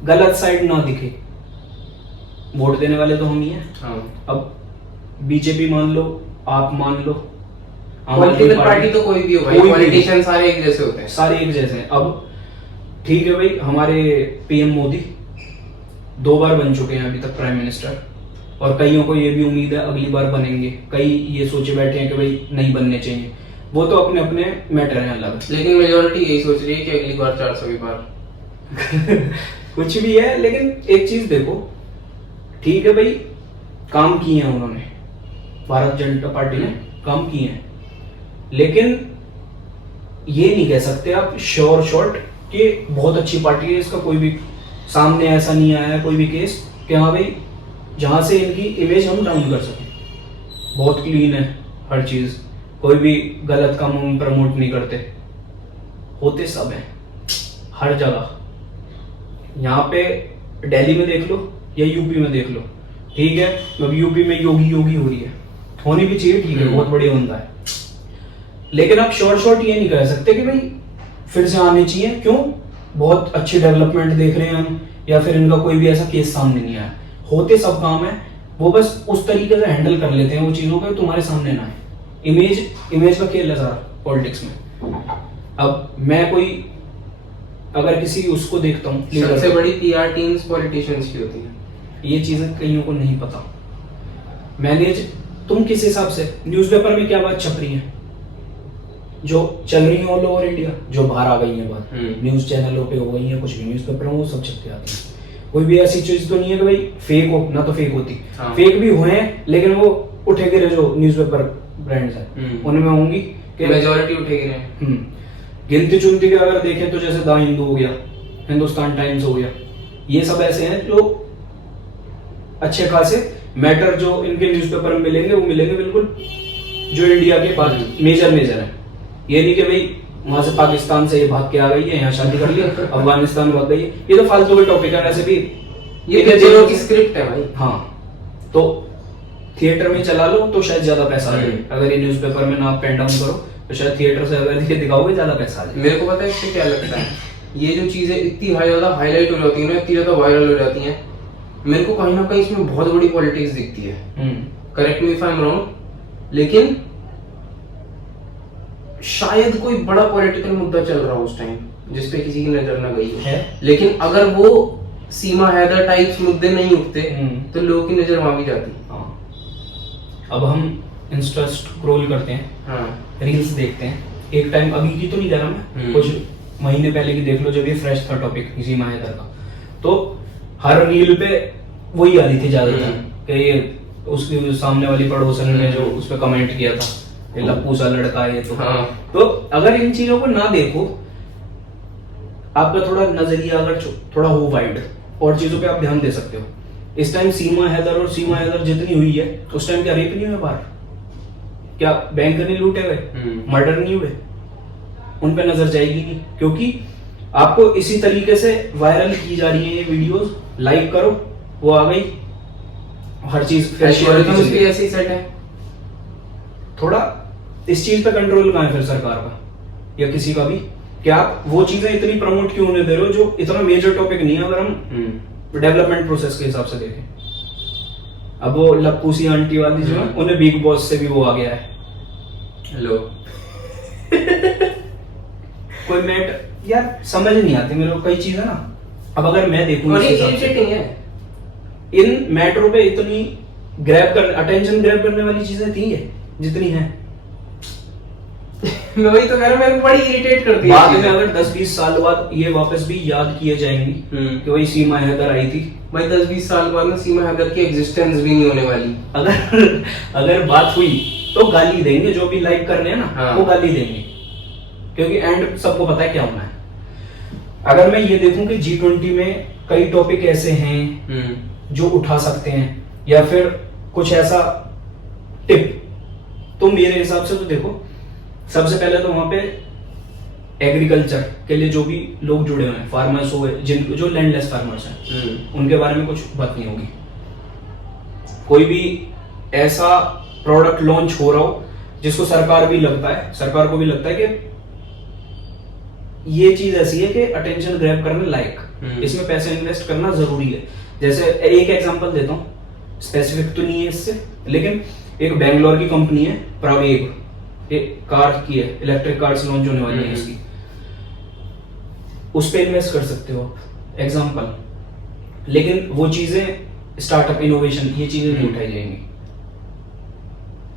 गलत साइड ना दिखे। वोट देने वाले तो हम ही हैं। अब बीजेपी मान लो, आप मान लो, पॉलिटिकल पार्टी तो कोई भी हो भाई, पॉलिटिशियन सारे एक जैसे होते हैं, सारे एक जैसे हैं। अब ठीक है भाई, हमारे पीएम मोदी 2 बार बन चुके हैं अभी तक प्राइम मिनिस्टर, और कईयों को ये भी उम्मीद है अगली बार बनेंगे, कई ये सोचे बैठे हैं कि भाई नहीं बनने चाहिए, वो तो अपने अपने मैटर हैं अलग। लेकिन मेजोरिटी यही सोच रही है कि अगली बार 400 बार कुछ भी है, लेकिन एक चीज देखो, ठीक है भाई, काम किए हैं उन्होंने, भारत जनता पार्टी ने काम किए हैं, लेकिन ये नहीं कह सकते आप श्योर शॉट कि बहुत अच्छी पार्टी है, इसका कोई भी सामने ऐसा नहीं आया है कोई भी केस कि हाँ भाई जहां से इनकी इमेज हम डाउन कर सकें। बहुत क्लीन है हर चीज, कोई भी गलत काम हम प्रमोट नहीं करते, होते सब हैं हर जगह। यहाँ पे दिल्ली में देख लो या यूपी में देख लो, ठीक है, अब यूपी में योगी योगी हो रही है, होनी भी चाहिए, ठीक है, बहुत बढ़िया बंदा है, लेकिन आप शॉर्ट शॉर्ट ये नहीं कह सकते कि भाई फिर से आने चाहिए, क्यों? बहुत अच्छी डेवलपमेंट देख रहे हैं हम, या फिर इनका कोई भी ऐसा केस सामने नहीं आया। होते सब काम है, वो बस उस तरीके से हैंडल कर लेते हैं वो चीजों को तुम्हारे सामने ना आए। इमेज का खेल है सारा पॉलिटिक्स में। अब मैं कोई अगर किसी उसको देखता हूँ, सबसे बड़ी पीआर टीम्स पॉलिटिशियंस की होती है, ये चीजें कईयों को नहीं पता। मैनेज तुम किस हिसाब से, न्यूज़पेपर में क्या बात छप रही है जो चल रही है ऑल ओवर इंडिया, जो बाहर आ गई है बात, न्यूज चैनलों पे हो गई है, कुछ भी न्यूज़पेपर में वो सब छप के आती है। कोई भी ऐसी चीज तो नहीं है कि भाई फेक हो, ना तो फेक होती, फेक भी हुए हैं, लेकिन वो उठे गिरे जो न्यूज़पेपर ब्रांड्स हैं उनमें होंगी कि मेजॉरिटी उठे गिरे। गिनती चुनती के अगर देखें तो जैसे द हिंदू हो गया, हिंदुस्तान टाइम्स हो गया, ये सब ऐसे हैं जो अच्छे खासे मैटर जो इनके न्यूज़पेपर में मिलेंगे वो मिलेंगे बिल्कुल जो इंडिया के पास मेजर है। ये नहीं कि भाई वहां से पाकिस्तान से ये भाग के आ गई है, यहाँ शादी कर लिया, अफगानिस्तान भाग गई है, ये तो फालतू के टॉपिक है। वैसे भी ये पिक्चरों की स्क्रिप्ट है भाई। हाँ, तो थिएटर में चला लो तो शायद ज्यादा पैसा आ जाए। अगर ये न्यूज़पेपर में ना पेन डाउन करो तो शायद थिएटर से अगर ये दिखाओगे ज्यादा पैसा आ जाए। मेरे को पता है इससे क्या लगता है, ये जो चीजें इतनी ज्यादा हाईलाइट हो जाती है ना, इतनी ज्यादा वायरल हो जाती हैं, मेरे को कहीं ना कहीं इसमें बहुत बड़ी पॉलिटिक्स दिखती है। Correct me if I am wrong, लेकिन शायद कोई बड़ा पॉलिटिकल मुद्दा चल रहा हो उस टाइम जिसपे किसी की नजर ना गई है, लेकिन अगर वो सीमा हैदर टाइप्स मुद्दे नहीं उठते तो लोगों की नजर वहां भी जाती। अब हम इंस्टा स्क्रॉल करते हैं, रील्स देखते हैं, एक टाइम अभी की तो नहीं कह रहा मैं, कुछ महीने पहले की देख लो जब ये फ्रेश था टॉपिक सीमा हैदर का, तो हर रील पे वही आ रही थी ज्यादातर कि ये उसकी सामने वाली पड़ोसन ने जो उस पर कमेंट किया था, ये लप्पू सा लड़का है तो अगर इन चीजों को ना देखो, आपका थोड़ा नजरिया अगर थोड़ा हो वाइड और चीजों पे आप ध्यान दे सकते हो। इस टाइम सीमा हैदर जितनी हुई है उस टाइम क्या रेप नहीं हुए बाहर, क्या बैंक नहीं लूटे हुए, मर्डर नहीं हुए, उन पे नजर जाएगी नहीं, क्योंकि आपको इसी तरीके से वायरल की जा रही है ये वीडियोस, लाइक करो वो आ गई, हर चीज ऐसे ही सेट है। थोड़ा इस चीज पे कंट्रोल कहाँ है फिर सरकार का या किसी का भी, कि आप वो चीजें इतनी प्रमोट क्यों होने दे रहे हो जो इतना मेजर टॉपिक नहीं है अगर हम डेवलपमेंट प्रोसेस के हिसाब से देखें। अब वो लप्पू सी आंटी वाली जो है उन्हें बिग बॉस से भी वो आ गया है। हेलो कोई मैट यार समझ नहीं आती मेरे को कई चीजें ना। अब अगर मैं देखूं इन मैटरों पे इतनी अटेंशन ग्रैब करने वाली चीजें थी है जितनी है मैं वही तो कह रहा हूं, मेरे को बड़ी इरिटेट करती है। बाद में अगर 10-20 साल बाद ये वापस भी याद किए जाएंगी कि वही सीमा हैदर आई थी, भाई 10-20 साल बाद ना सीमा हैदर की एग्जिस्टेंस भी नहीं होने वाली। अगर बात हुई तो गाली देंगे, जो भी लाइक कर रहे हैं ना वो गाली देंगे, क्योंकि एंड सबको पता है क्या होना है। अगर मैं ये देखूं कि G20 में कई टॉपिक ऐसे हैं जो उठा सकते हैं या फिर कुछ ऐसा टिप, तो मेरे हिसाब से तो देखो सबसे पहले तो वहां पे एग्रीकल्चर के लिए जो भी लोग जुड़े हुए हैं, फार्मर्स हुए, जो लैंडलेस फार्मर्स हैं, उनके बारे में कुछ बात नहीं होगी। कोई भी ऐसा प्रोडक्ट लॉन्च हो रहा हो जिसको सरकार को भी लगता है कि ये चीज ऐसी है कि अटेंशन ग्रैब करने लायक, इसमें पैसे इन्वेस्ट करना जरूरी है। जैसे एक एग्जांपल देता हूँ, स्पेसिफिक तो नहीं है इससे, लेकिन एक बेंगलोर की कंपनी है प्रावेग, एक कार की है, इलेक्ट्रिक कार्स लॉन्च होने वाली है इसकी, उस पे इन्वेस्ट कर सकते हो आप, एग्जांपल। लेकिन वो चीजें स्टार्टअप इनोवेशन ये चीजें नहीं उठाई जाएंगी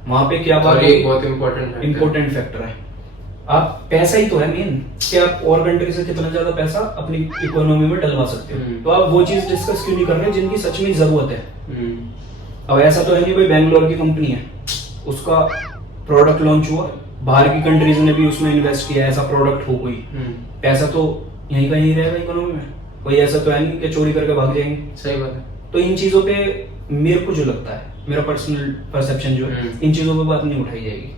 वहां पे। क्या बात है, बहुत इंपॉर्टेंट फैक्टर है। आप पैसा ही तो है मेन, कि आप और कंट्री से कितना ज्यादा पैसा अपनी इकोनॉमी में डलवा सकते हो, तो आप वो चीज डिस्कस क्यों नहीं कर रहे जिनकी सच में जरूरत है। अब ऐसा तो है नहीं भाई बेंगलोर की कंपनी है, उसका प्रोडक्ट लॉन्च हुआ, बाहर की कंट्रीज ने भी उसमें इन्वेस्ट किया, ऐसा प्रोडक्ट हो कोई, पैसा तो यहीं का ही रहेगा इकोनॉमी में, कोई ऐसा तो है नहीं कि चोरी करके भाग जाएंगे। सही बात है। तो इन चीजों पे मेरे को जो लगता है, मेरा पर्सनल परसेप्शन जो है, इन चीजों पे बात नहीं उठाई जाएगी।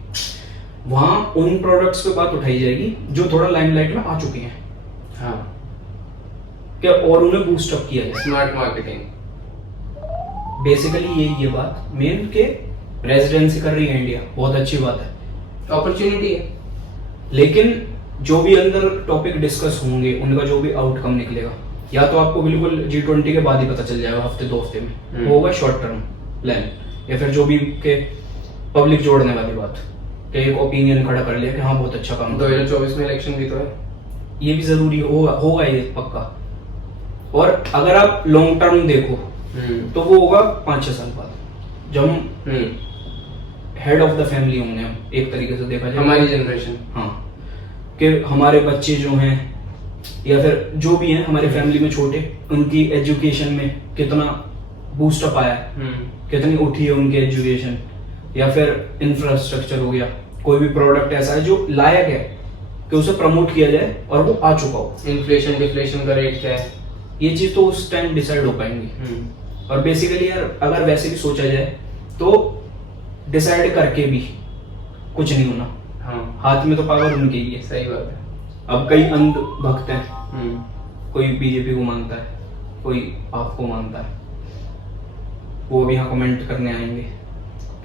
वहां उन प्रोडक्ट्स पे बात उठाई जाएगी जो थोड़ा लाइमलाइट में आ चुके हैं, हाँ, क्या और उन्हें बूस्ट अप किया जाए। स्मार्ट मार्केटिंग बेसिकली यही है बात मेन, के रेजिडेंसी कर रही है इंडिया, बहुत अच्छी बात है, अपॉर्चुनिटी है। लेकिन जो भी अंदर टॉपिक डिस्कस होंगे उनका जो भी आउटकम निकलेगा, या तो आपको बिल्कुल G20 के बाद ही पता चल जाएगा, हफ्ते 2 हफ्ते में वो होगा शॉर्ट टर्म प्लान, या फिर जो भी के पब्लिक जोड़ने वाली बात, एक ओपिनियन खड़ा कर लिया कि हाँ बहुत अच्छा काम 2024 में इलेक्शन भी तो है, ये भी जरूरी होगा ये पक्का। और अगर आप लॉन्ग टर्म देखो तो वो होगा 5-6 साल बाद, जब हम हेड ऑफ द फैमिली होंगे, हम एक तरीके से देखा जाए हमारी जनरेशन, हाँ, कि हमारे बच्चे जो हैं या फिर जो भी हैं हमारे फैमिली में छोटे, उनकी एजुकेशन में कितना बूस्ट अप आया, कितनी उठी है उनकी एजुकेशन, या फिर इंफ्रास्ट्रक्चर हो गया, कोई भी प्रोडक्ट ऐसा है जो लायक है कि उसे प्रमोट किया जाए और वो आ चुका हो। इन्फ्लेशन डिफ्लेशन का रेट क्या है, ये चीज तो उस टाइम डिसाइड हो पाएंगी। और बेसिकली यार अगर वैसे भी सोचा जाए तो डिसाइड करके भी कुछ नहीं होना। हाँ हाथ में तो पावर उनकी ही है। सही बात है। अब कई अंध भक्त हैं, कोई बीजेपी को मानता है, कोई आपको मानता है, वो भी यहाँ कमेंट करने आएंगे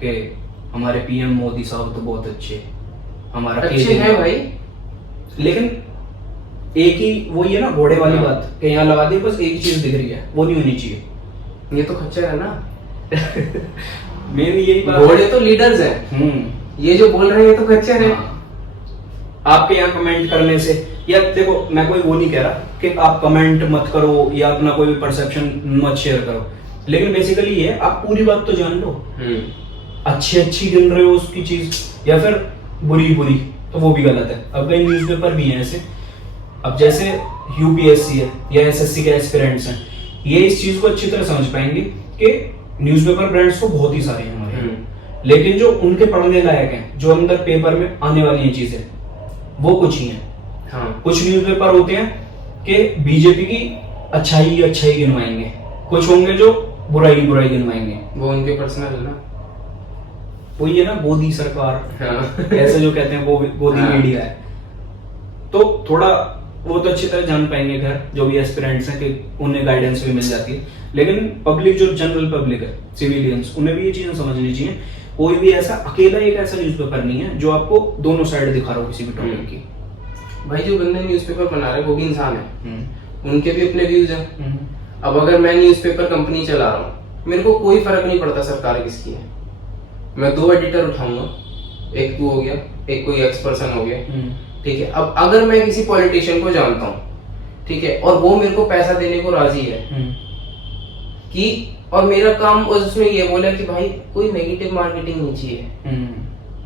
कि हमारे पीएम मोदी साहब तो बहुत अच्छे हैं, हमारा अच्छे हैं भाई, लेकिन एक ही वही है ना घोड़े वाली हाँ। बात कि यहाँ लगा दी बस एक ही चीज दिख रही है, वो नहीं होनी चाहिए। ये तो खच्चर है ना। मेन यही बात घोड़े तो लीडर्स हैं, ये जो बोल रहे हैं ये तो खच्चर है। हाँ। आपके यहाँ कमेंट करने से, या देखो मैं कोई वो नहीं कह रहा कि आप कमेंट मत करो या अपना कोई भी परसेप्शन मत शेयर करो, लेकिन बेसिकली ये आप पूरी बात तो जान लो। अच्छी गिन रहे हो उसकी चीज या फिर बुरी तो वो भी गलत है। अब कई न्यूज़पेपर भी हैं ऐसे, अब जैसे यूपीएससी है या एसएससी के एस्पिरेंट्स हैं, ये इस चीज को अच्छी तरह समझ पाएंगे कि न्यूज़पेपर ब्रांड्स तो बहुत ही सारे हैं हमारे, लेकिन जो उनके पढ़ने लायक हैं, जो अंदर पेपर में आने वाली हैं चीजें, वो कुछ ही हैं। हाँ। कुछ न्यूज़पेपर होते हैं कि बीजेपी की अच्छाई गिनवाएंगे, कुछ होंगे जो बुराई गिनवाएंगे। वो उनके पर्सनल है ना, वही है ना गोदी सरकार, हाँ। ऐसे जो कहते हैं वो गोदी हाँ। मीडिया है। तो थोड़ा वो तो अच्छी तरह जान पाएंगे घर जो भी एस्पिरेंट्स हैं कि उन्हें गाइडेंस भी मिल जाती है, लेकिन पब्लिक जो जनरल पब्लिक है, सिविलियंस, उन्हें भी ये चीजें समझनी चाहिए। कोई भी ऐसा अकेला एक ऐसा न्यूज़पेपर नहीं है जो आपको दोनों साइड दिखा रहा हो किसी भी टॉपिक की। भाई जो बंदे न्यूज़पेपर बना रहे हैं वो भी इंसान है, उनके भी अपने व्यूज हैं। अब अगर मैं न्यूज़पेपर कंपनी चला रहा हूँ, मेरे को कोई फर्क नहीं पड़ता सरकार किसकी है, मैं 2 एडिटर उठाऊंगा, एक तू हो गया, एक कोई एक्स पर्सन हो गया, ठीक है। अब अगर मैं किसी पॉलिटिशियन को जानता हूँ, ठीक है, और वो मेरे को पैसा देने को राजी है कि, और मेरा काम उसमें ये बोला कि भाई कोई नेगेटिव मार्केटिंग नहीं चाहिए,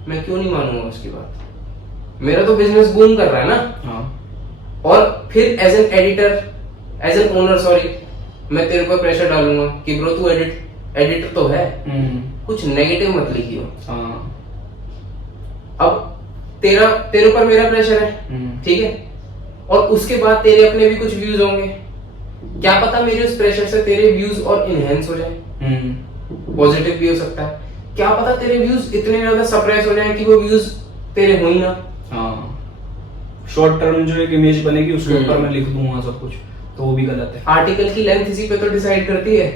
मैं क्यों नहीं मानूंगा उसकी बात, मेरा तो बिजनेस बूम कर रहा है ना। हाँ। और फिर as an editor, as an owner, sorry, मैं तेरे पर प्रेशर डालूंगा कि ब्रो तू एडिटर तो है, कुछ नेगेटिव मत लिखियो। हाँ। अब तेरे ऊपर मेरा प्रेशर है, ठीक है, और उसके बाद तेरे अपने भी कुछ व्यूज होंगे, क्या पता मेरे उस प्रेशर से तेरे व्यूज और इनहेंस हो जाए, पॉजिटिव भी हो सकता है, क्या पता तेरे व्यूज इतने ज्यादा सप्रेस हो जाए कि वो व्यूज तेरे हो ही ना। हाँ। शॉर्ट टर्म जो एक इमेज बनेगी उसके ऊपर मैं लिख दूंगा सब कुछ, तो वो भी गलत है। आर्टिकल की लेंथ इसी पे तो डिसाइड करती है।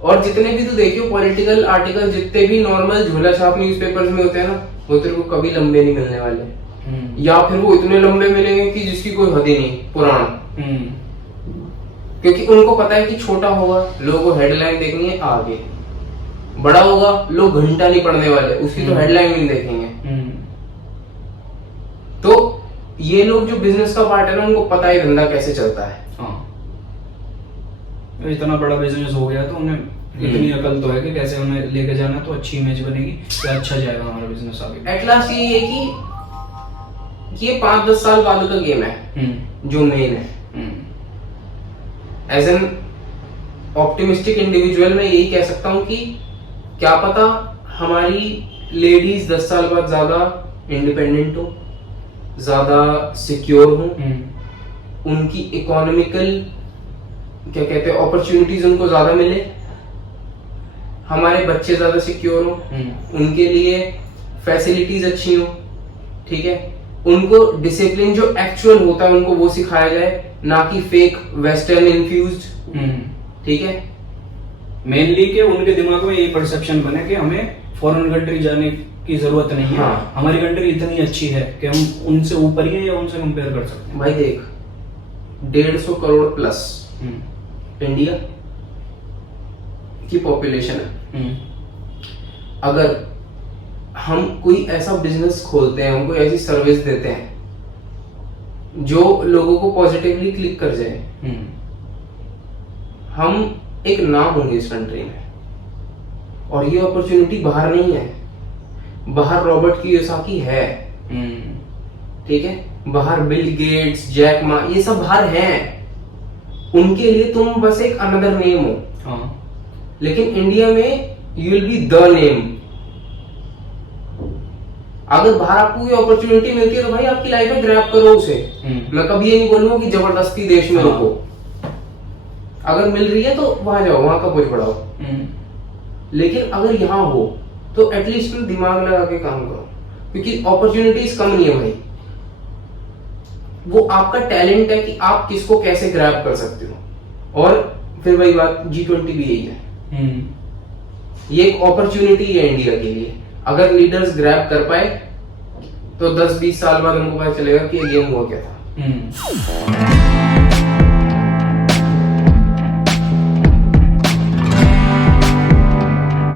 और जितने भी तू देखियो पॉलिटिकल आर्टिकल, जितने भी नॉर्मल झोला छाप न्यूज़पेपर्स में होते हैं ना, वो तेरे को कभी लंबे नहीं मिलने वाले, या फिर वो इतने लंबे मिलेंगे कि जिसकी कोई हद ही नहीं, पुराना। क्योंकि उनको पता है कि छोटा होगा, लोगों को हेडलाइन देखनी है आगे, बड़ा होगा लोग घंटा नहीं पढ़ने वाले, उसकी तो हेडलाइन नहीं देखेंगे। तो ये लोग जो बिजनेस का पार्ट है ना, उनको पता है धंधा कैसे चलता है। हाँ। इतना बड़ा बिजनेस हो गया तो उन्हें इतनी अकल तो है कि कैसे उन्हें लेके जाना तो अच्छी इमेज बनेगी, क्या अच्छा जाएगा हमारा बिजनेस आगे। एट लास्ट ये है कि ये 5-10 साल बाद का गेम है जो मेन है। एज एन ऑप्टिमिस्टिक इंडिविजुअल मैं यही कह सकता हूँ कि क्या पता हमारी लेडीज 10 साल बाद ज्यादा इंडिपेंडेंट हो, ज्यादा सिक्योर हो, उनकी इकोनॉमिकल क्या कहते हैं अपॉर्चुनिटीज उनको ज्यादा मिले, हमारे बच्चे ज्यादा सिक्योर हो, उनके लिए फैसिलिटीज अच्छी हो, ठीक है, उनको डिसिप्लिन जो एक्चुअल होता है उनको वो सिखाया जाए, ना कि फेक वेस्टर्न इन्फ्यूज्ड, ठीक है। मेनली कि उनके दिमाग में ये परसेप्शन बने कि हमें फॉरेन कंट्री जाने की जरूरत नहीं है। हाँ। हमारी कंट्री इतनी अच्छी है कि हम उनसे ऊपर ही है या उनसे कंपेयर कर सकते हैं। भाई देख 150 करोड़ प्लस इंडिया की पॉपुलेशन है। अगर हम कोई ऐसा बिजनेस खोलते हैं, हम कोई ऐसी सर्विस देते हैं जो लोगों को पॉजिटिवली क्लिक कर जाए, हम एक नाम होंगे इस कंट्री में। और ये अपॉर्चुनिटी बाहर नहीं है, बाहर रॉबर्ट कियोसाकी है, ठीक है, बाहर बिल गेट्स, जैक मा, ये सब बाहर हैं, उनके लिए तुम बस एक अनदर नेम हो। हाँ। लेकिन इंडिया में you will be the name. अगर बाहर आपको ये अपॉर्चुनिटी मिलती है तो भाई आपकी लाइफ में ग्रैब करो उसे। मैं कभी ये नहीं बोलूंगा कि जबरदस्ती देश में रुको। अगर मिल रही है तो वहां जाओ, वहां का पोज बढ़ाओ। लेकिन अगर यहाँ हो तो एटलीस्ट दिमाग लगा के काम करो, क्योंकि अपॉर्चुनिटीज कम नहीं है भाई। वो आपका टैलेंट है कि आप किसको कैसे ग्रैब कर सकते हो। और फिर वही बात, G20 भी यही है। ये एक अपॉर्चुनिटी है इंडिया के लिए। अगर लीडर्स ग्रैब कर पाए तो 10-20 साल बाद उनको पता चलेगा कि ये गेम हुआ क्या था।